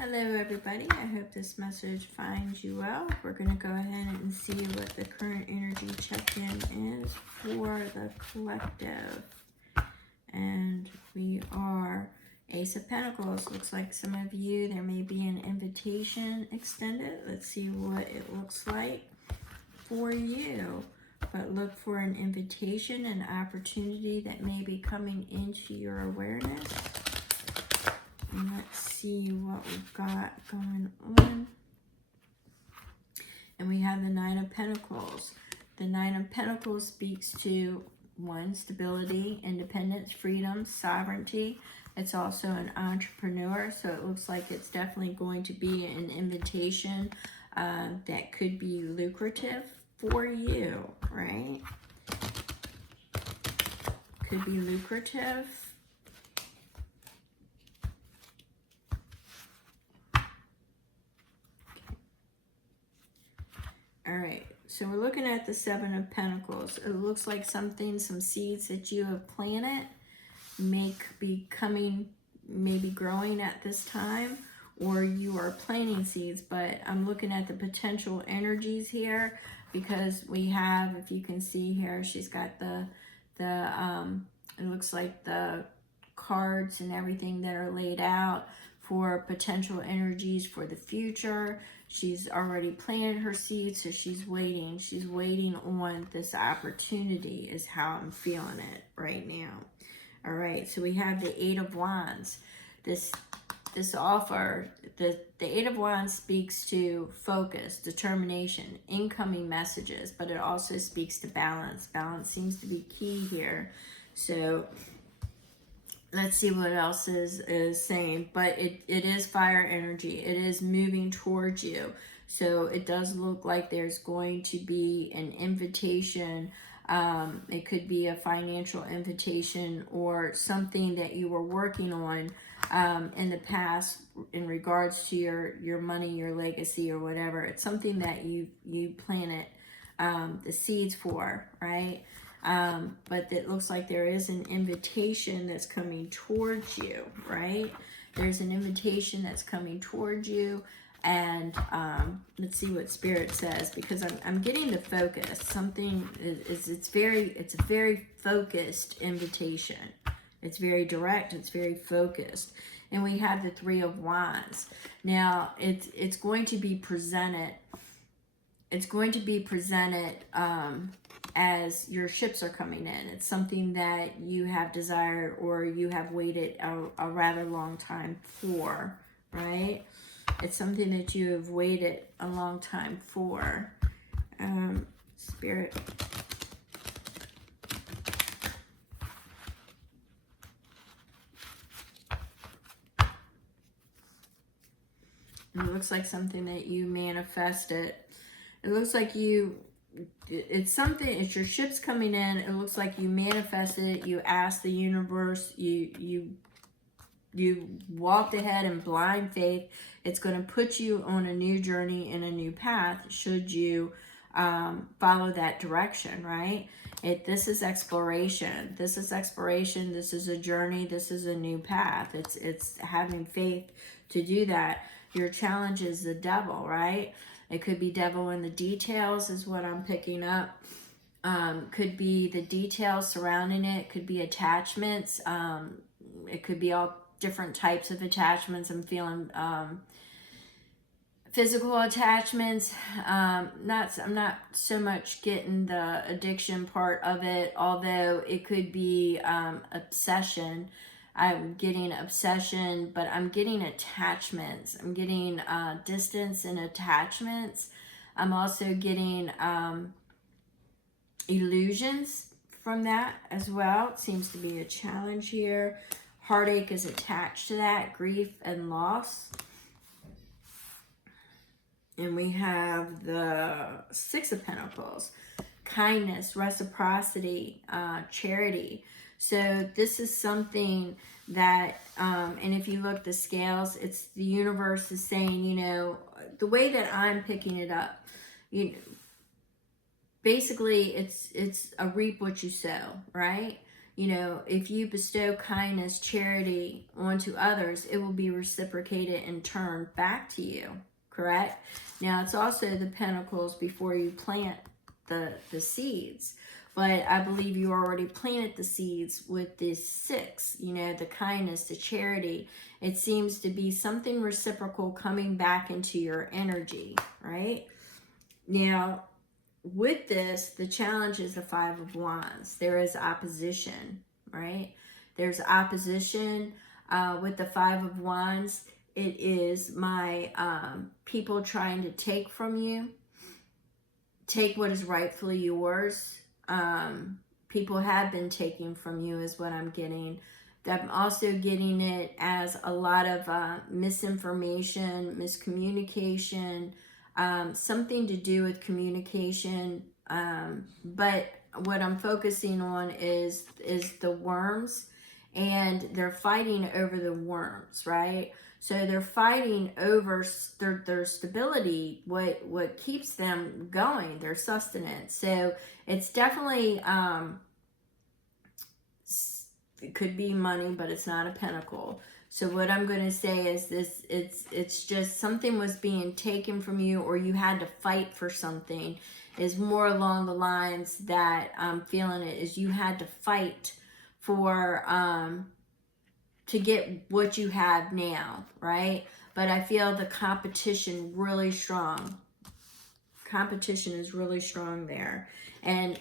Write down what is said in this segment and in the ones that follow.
Hello everybody, I hope this message finds you well. We're going to go ahead and see what the current energy check-in is for the collective. And we are Ace of Pentacles. Looks like some of you, there may be an invitation extended. Let's see what it looks like for you. But look for an invitation, an opportunity that may be coming into your awareness. And let's see what we've got going on. And we have the Nine of Pentacles. The Nine of Pentacles speaks to, one, stability, independence, freedom, sovereignty. It's also an entrepreneur, so it looks like it's definitely going to be an invitation that could be lucrative for you, right? Could be lucrative. All right, so we're looking at the Seven of Pentacles. It looks like some seeds that you have planted may be coming, maybe growing at this time, or you are planting seeds, but I'm looking at the potential energies here because we have, if you can see here, she's got it looks like the cards and everything that are laid out for potential energies for the future. She's already planted her seeds, so she's waiting. She's waiting on this opportunity is how I'm feeling it right now. All right, so we have the Eight of Wands. This offer, the Eight of Wands speaks to focus, determination, incoming messages, but it also speaks to balance. Balance seems to be key here. So let's see what else is saying. But it is fire energy. It is moving towards you. So it does look like there's going to be an invitation. It could be a financial invitation or something that you were working on in the past in regards to your money, your legacy, or whatever. It's something that you planted the seeds for, right? But it looks like there is an invitation that's coming towards you, right? There's an invitation that's coming towards you. And let's see what Spirit says, because I'm getting the focus. Something it's a very focused invitation. It's very direct. It's very focused. And we have the Three of Wands. Now it's going to be presented. It's going to be presented as your ships are coming in. It's something that you have desired or you have waited a rather long time for, right? It's something that you have waited a long time for. Spirit. And it looks like something that you manifested. It looks like it's something, it's your ships coming in. It looks like you manifested it. You asked the universe, you walked ahead in blind faith. It's going to put you on a new journey and a new path should you follow that direction, right? This is exploration. This is exploration. This is a journey. This is a new path. It's having faith to do that. Your challenge is the devil, right? It could be devil in the details is what I'm picking up. Could be the details surrounding it. Could be attachments. It could be all different types of attachments. I'm feeling physical attachments. I'm not so much getting the addiction part of it, although it could be obsession. I'm getting obsession, but I'm getting attachments. I'm getting distance and attachments. I'm also getting illusions from that as well. It seems to be a challenge here. Heartache is attached to that, grief and loss. And we have the Six of Pentacles, kindness, reciprocity, charity. So this is something that, and if you look the scales, it's the universe is saying, you know, the way that I'm picking it up, you know, basically it's a reap what you sow, right? You know, if you bestow kindness, charity onto others, it will be reciprocated in turn back to you, correct? Now, it's also the pentacles before you plant the seeds. But I believe you already planted the seeds with this 6, you know, the kindness, the charity. It seems to be something reciprocal coming back into your energy, right? Now, with this, the challenge is the 5 of Wands. There is opposition, right? There's opposition with the 5 of Wands. It is my people trying to take from you, take what is rightfully yours. People have been taking from you is what I'm getting. I'm also getting it as a lot of misinformation, miscommunication, something to do with communication. But what I'm focusing on is the worms, and they're fighting over the worms, right? So they're fighting over their stability, what keeps them going, their sustenance. So it's definitely, it could be money, but it's not a pentacle. So what I'm going to say is this, it's just something was being taken from you, or you had to fight for something, is more along the lines that I'm feeling it, is you had to fight for, to get what you have now, right? But I feel the competition really strong. Competition is really strong there. And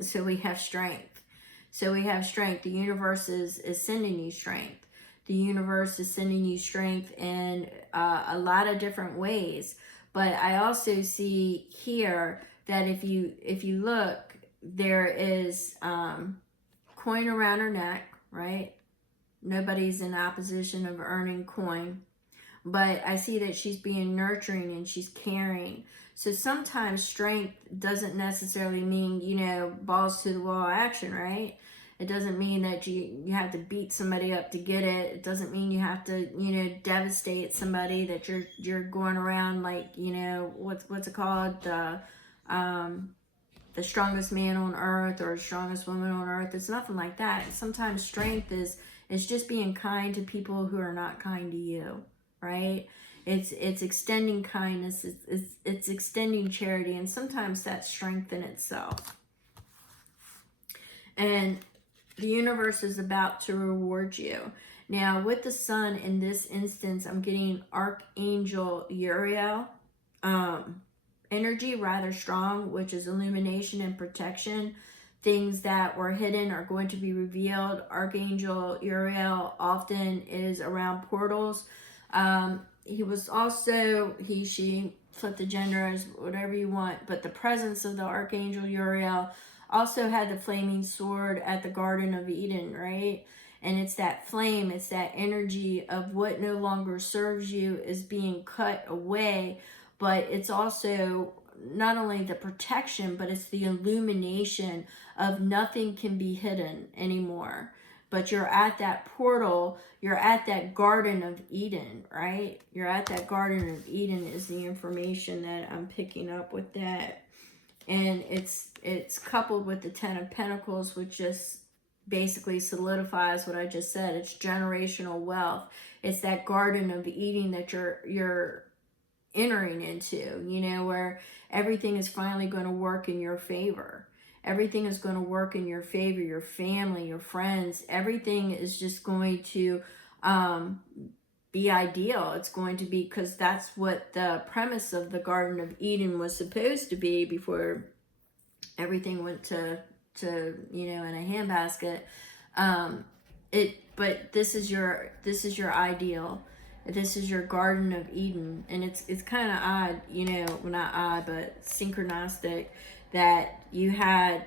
so we have strength. So we have strength. The universe is sending you strength. The universe is sending you strength in a lot of different ways. But I also see here that if you look, there is coin around her neck, right? Nobody's in opposition of earning coin. But I see that she's being nurturing and she's caring. So sometimes strength doesn't necessarily mean, you know, balls to the wall action, right? It doesn't mean that you have to beat somebody up to get it. It doesn't mean you have to, you know, devastate somebody, that you're going around like, you know, what's it called? The strongest man on earth or the strongest woman on earth. It's nothing like that. Sometimes strength is just being kind to people who are not kind to you, right? It's extending kindness. It's extending charity, and sometimes that's strength in itself. And the universe is about to reward you. Now, with the sun in this instance, I'm getting Archangel Uriel energy, rather strong, which is illumination and protection. Things that were hidden are going to be revealed. Archangel Uriel often is around portals. He was also, he, she, flip the gender as whatever you want, but the presence of the Archangel Uriel also had the flaming sword at the Garden of Eden, right? And it's that flame, it's that energy of what no longer serves you is being cut away, but it's also not only the protection, but it's the illumination of nothing can be hidden anymore. But you're at that portal, you're at that Garden of Eden, right? You're at that Garden of Eden is the information that I'm picking up with that. And it's coupled with the 10 of Pentacles, which just basically solidifies what I just said. It's generational wealth. It's that Garden of Eden that you're entering into, you know, where everything is finally going to work in your favor. Everything is going to work in your favor, your family, your friends. Everything is just going to be ideal. It's going to be, because that's what the premise of the Garden of Eden was supposed to be before everything went to you know, in a handbasket. But this is your ideal. This is your Garden of Eden, and it's kind of odd, you know, well, not odd, but synchronistic, that you had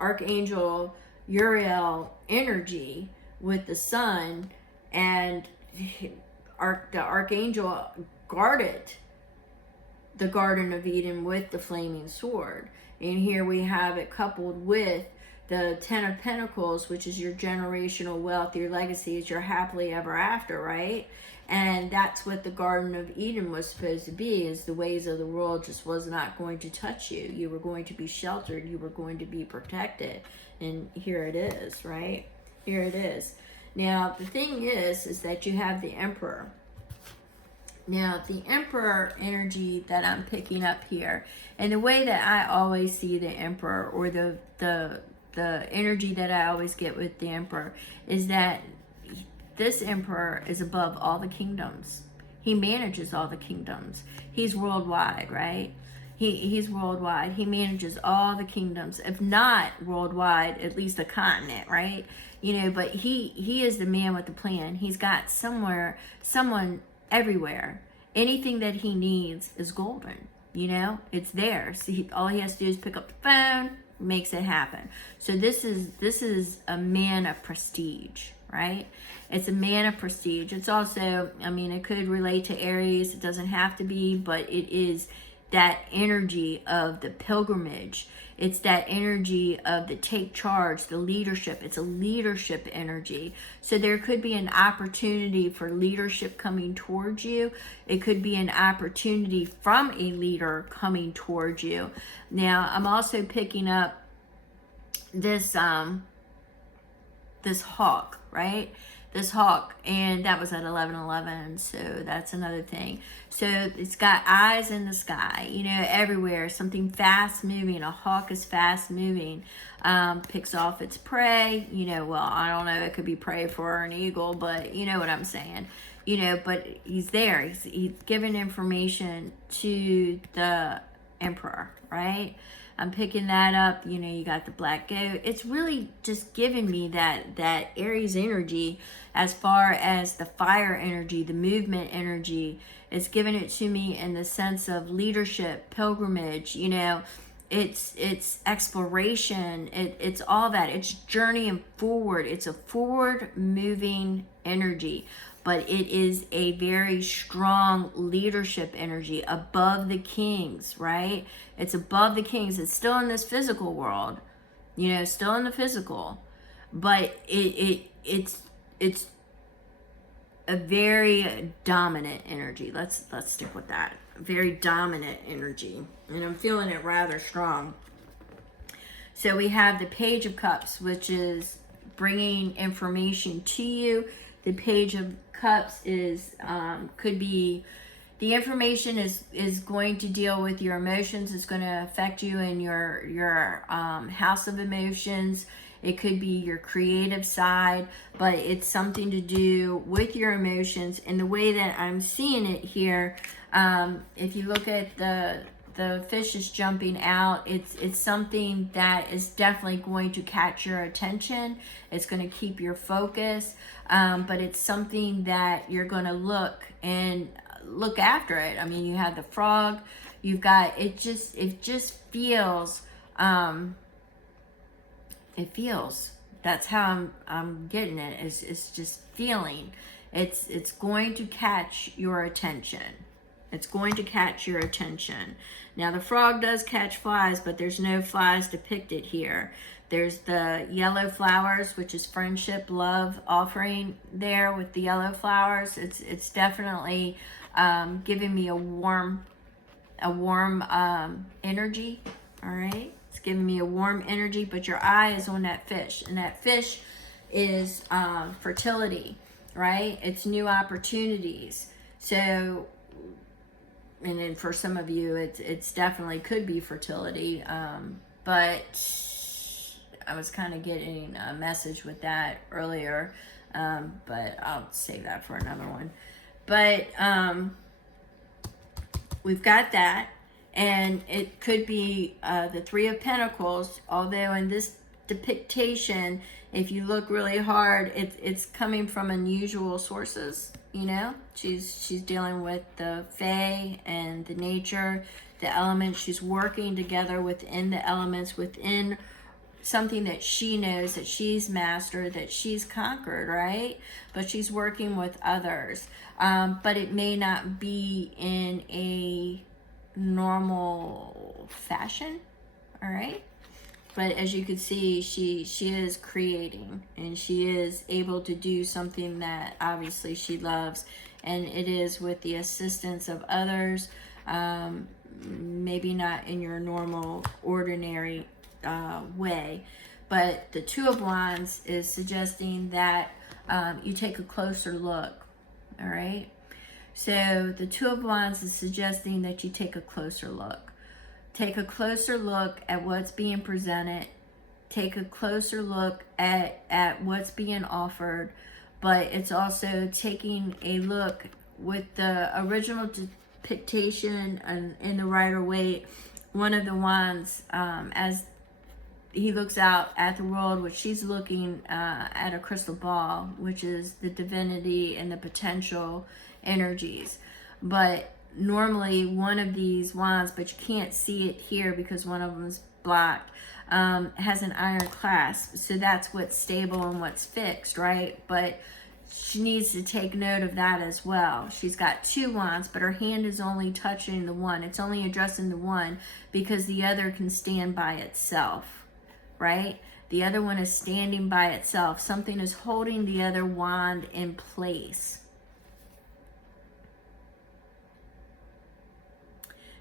Archangel Uriel energy with the sun, and the Archangel guarded the Garden of Eden with the flaming sword. And here we have it coupled with the Ten of Pentacles, which is your generational wealth, your legacy, is your happily ever after, right? And that's what the Garden of Eden was supposed to be, is the ways of the world just was not going to touch you. You were going to be sheltered. You were going to be protected. And here it is, right? Here it is. Now, the thing is that you have the Emperor. Now, the Emperor energy that I'm picking up here, and the way that I always see the Emperor, or the energy that I always get with the Emperor, is that this Emperor is above all the kingdoms. He manages all the kingdoms. He's worldwide, right? He's worldwide. He manages all the kingdoms. If not worldwide, at least a continent, right? You know, but he is the man with the plan. He's got someone everywhere. Anything that he needs is golden. You know, it's there. So all he has to do is pick up the phone, makes it happen. So this is a man of prestige, right? It's a man of prestige. It's also, I mean, it could relate to Aries. It doesn't have to be, but it is that energy of the pilgrimage. It's that energy of the take charge, the leadership. It's a leadership energy. So there could be an opportunity for leadership coming towards you. It could be an opportunity from a leader coming towards you. Now, I'm also picking up this this hawk, right? This hawk, and that was at 11:11, so that's another thing. So it's got eyes in the sky, you know, everywhere. Something fast moving. A hawk is fast moving. Picks off its prey. You know, well, I don't know. It could be prey for an eagle, but you know what I'm saying. You know, but he's there. He's giving information to the Emperor, right? I'm picking that up. You know, you got the black goat. It's really just giving me that Aries energy, as far as the fire energy, the movement energy. It's giving it to me in the sense of leadership, pilgrimage. You know, it's exploration. It's all that. It's journeying forward. It's a forward moving energy. But it is a very strong leadership energy above the kings, right? It's above the kings. It's still in this physical world, you know, still in the physical, but it's a very dominant energy. Let's stick with that. Very dominant energy, and I'm feeling it rather strong. So we have the Page of Cups, which is bringing information to you. The Page of Cups is could be, the information is going to deal with your emotions. It's going to affect you in your house of emotions. It could be your creative side, but it's something to do with your emotions. And the way that I'm seeing it here, if you look at the fish is jumping out, it's something that is definitely going to catch your attention. It's going to keep your focus, but it's something that you're going to look after it. I mean, you have the frog, you've got it just feels, it feels, that's how I'm getting it. It's just feeling. It's going to catch your attention. It's going to catch your attention. Now, the frog does catch flies, but there's no flies depicted here. There's the yellow flowers, which is friendship, love offering there with the yellow flowers. It's definitely giving me a warm energy. All right, it's giving me a warm energy. But your eye is on that fish, and that fish is fertility, right? It's new opportunities. So, and then for some of you, it's definitely could be fertility. But I was kind of getting a message with that earlier. But I'll save that for another one. But we've got that, and it could be the Three of Pentacles, although in this depiction, if you look really hard, it's coming from unusual sources. You know, she's dealing with the fae and the nature, the elements. She's working together within the elements, within something that she knows, that she's mastered, that she's conquered, right? But she's working with others. But it may not be in a normal fashion, all right? But as you can see, she is creating, and she is able to do something that obviously she loves, and it is with the assistance of others. Maybe not in your normal, ordinary way, but the Two of Wands is suggesting that you take a closer look. All right. So the Two of Wands is suggesting that you take a closer look. Take a closer look at what's being presented. Take a closer look at what's being offered. But it's also taking a look with the original depiction and in the Rider-Waite, one of the wands, as he looks out at the world, which she's looking at a crystal ball, which is the divinity and the potential energies. But normally one of these wands, but you can't see it here because one of them is blocked, has an iron clasp. So that's what's stable and what's fixed, right? But she needs to take note of that as well. She's got two wands, but her hand is only touching the one. It's only addressing the one because the other can stand by itself, right? The other one is standing by itself. Something is holding the other wand in place.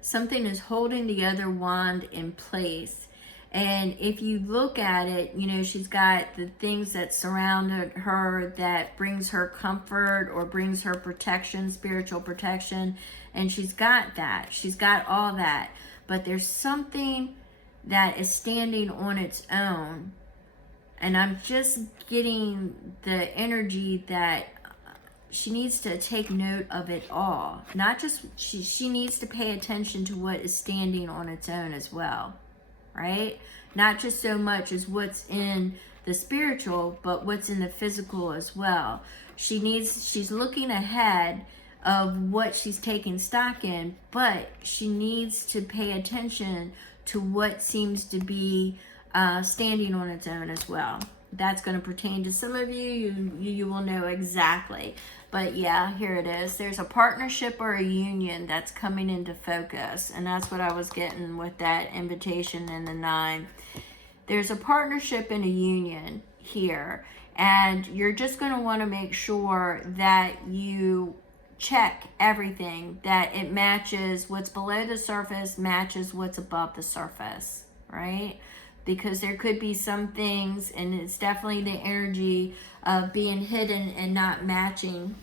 Something is holding the other wand in place. And if you look at it, you know, she's got the things that surround her that brings her comfort or brings her protection, spiritual protection. And she's got that. She's got all that. But there's something that is standing on its own. And I'm just getting the energy that she needs to take note of it all. Not just, she needs to pay attention to what is standing on its own as well, right? Not just so much as what's in the spiritual, but what's in the physical as well. She's looking ahead of what she's taking stock in, but she needs to pay attention to what seems to be standing on its own as well. That's going to pertain to some of you. You will know exactly. But yeah, here it is. There's a partnership or a union that's coming into focus. And that's what I was getting with that invitation in the 9. There's a partnership and a union here. And you're just going to want to make sure that you check everything, that it matches what's below the surface, matches what's above the surface, right? Because there could be some things, and it's definitely the energy of being hidden and not matching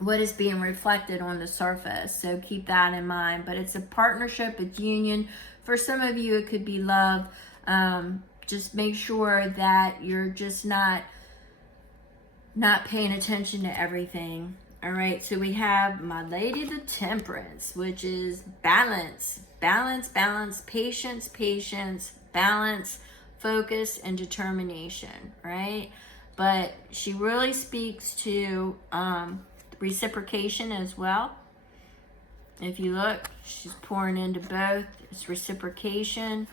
what is being reflected on the surface. So keep that in mind. But it's a partnership, it's union. For some of you, it could be love. Just make sure that you're just not paying attention to everything. All right, so we have my Lady the Temperance, which is balance, balance, balance, patience, patience, balance, focus, and determination, right? But she really speaks to reciprocation as well. If you look, she's pouring into both. It's reciprocation,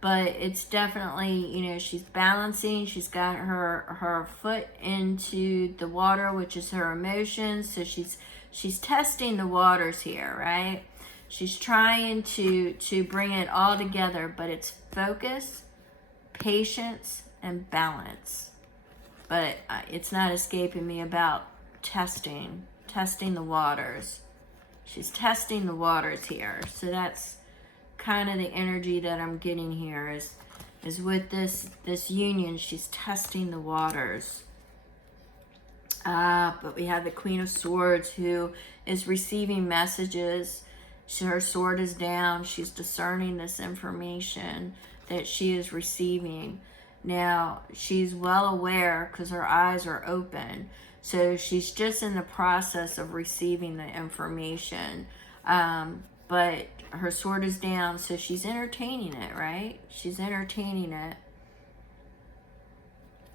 but it's definitely, you know, she's balancing. She's got her foot into the water, which is her emotions. So she's testing the waters here, right? She's trying to bring it all together, but it's focus, patience, and balance. But it's not escaping me about testing the waters. She's testing the waters here. So that's kind of the energy that I'm getting here is with this union. She's testing the waters. But we have the Queen of Swords, who is receiving messages. Her sword is down. She's discerning this information that she is receiving. Now, she's well aware because her eyes are open. So she's just in the process of receiving the information. But her sword is down, so she's entertaining it, right? She's entertaining it.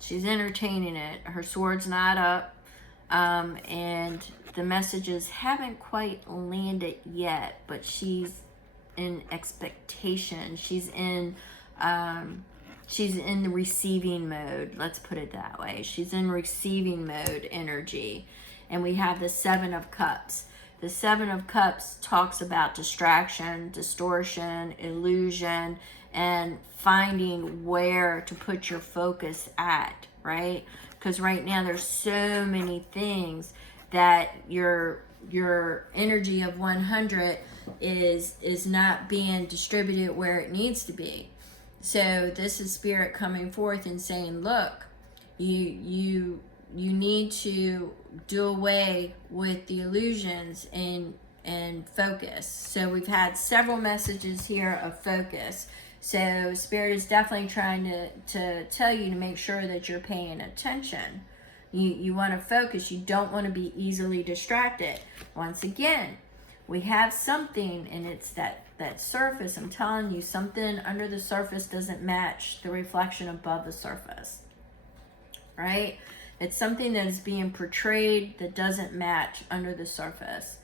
She's entertaining it. Her sword's not up. And the messages haven't quite landed yet, but she's in expectation. She's in the receiving mode. Let's put it that way. She's in receiving mode energy. And we have the 7 of Cups. The 7 of Cups talks about distraction, distortion, illusion, and finding where to put your focus at, right? Because right now there's so many things that your energy of 100 is not being distributed where it needs to be. So this is spirit coming forth and saying, look, you need to do away with the illusions and focus. So we've had several messages here of focus. So spirit is definitely trying to tell you to make sure that you're paying attention. You want to focus. You don't want to be easily distracted. Once again, we have something, and it's that surface. I'm telling you, something under the surface doesn't match the reflection above the surface, right? It's something that is being portrayed that doesn't match under the surface.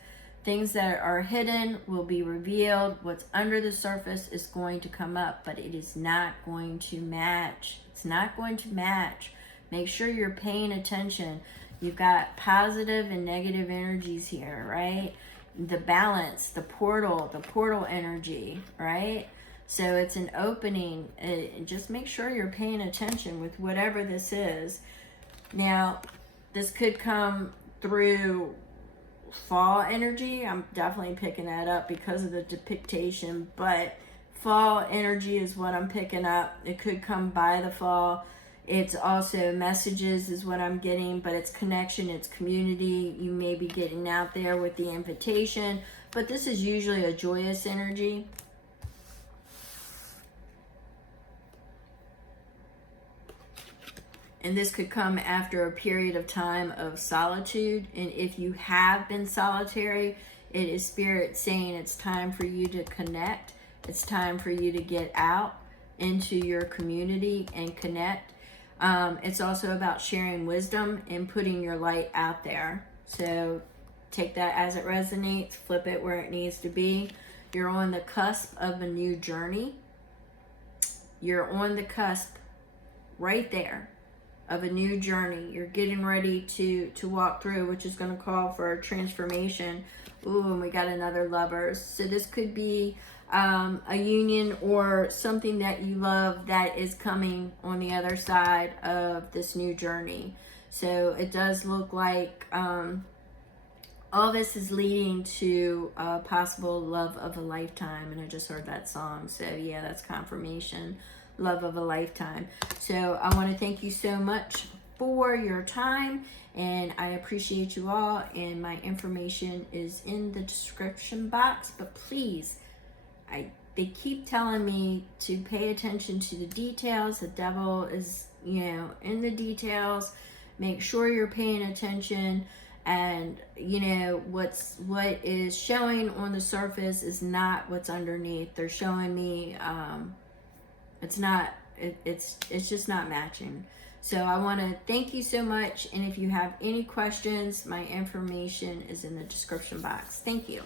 Things that are hidden will be revealed. What's under the surface is going to come up, but it is not going to match. It's not going to match. Make sure you're paying attention. You've got positive and negative energies here, right? The balance, the portal energy, right? So it's an opening. Just make sure you're paying attention with whatever this is. Now, this could come through fall energy. I'm definitely picking that up because of the depiction, but fall energy is what I'm picking up. It could come by the fall. It's also messages is what I'm getting, but it's connection, it's community. You may be getting out there with the invitation, but this is usually a joyous energy. And this could come after a period of time of solitude. And if you have been solitary, it is spirit saying it's time for you to connect. It's time for you to get out into your community and connect. It's also about sharing wisdom and putting your light out there. So take that as it resonates, flip it where it needs to be. You're on the cusp of a new journey. You're on the cusp right there of a new journey. You're getting ready to walk through, which is going to call for a transformation. Ooh, and we got another Lovers. So this could be a union or something that you love that is coming on the other side of this new journey. So it does look like all this is leading to a possible love of a lifetime. And I just heard that song. So yeah, that's confirmation. Love of a lifetime. So I want to thank you so much for your time, and I appreciate you all, and my information is in the description box. But please, they keep telling me to pay attention to the details. The devil is, in the details. Make sure you're paying attention. And what is showing on the surface is not what's underneath. They're showing me it's just not matching. So I want to thank you so much, and if you have any questions, my information is in the description box. Thank you.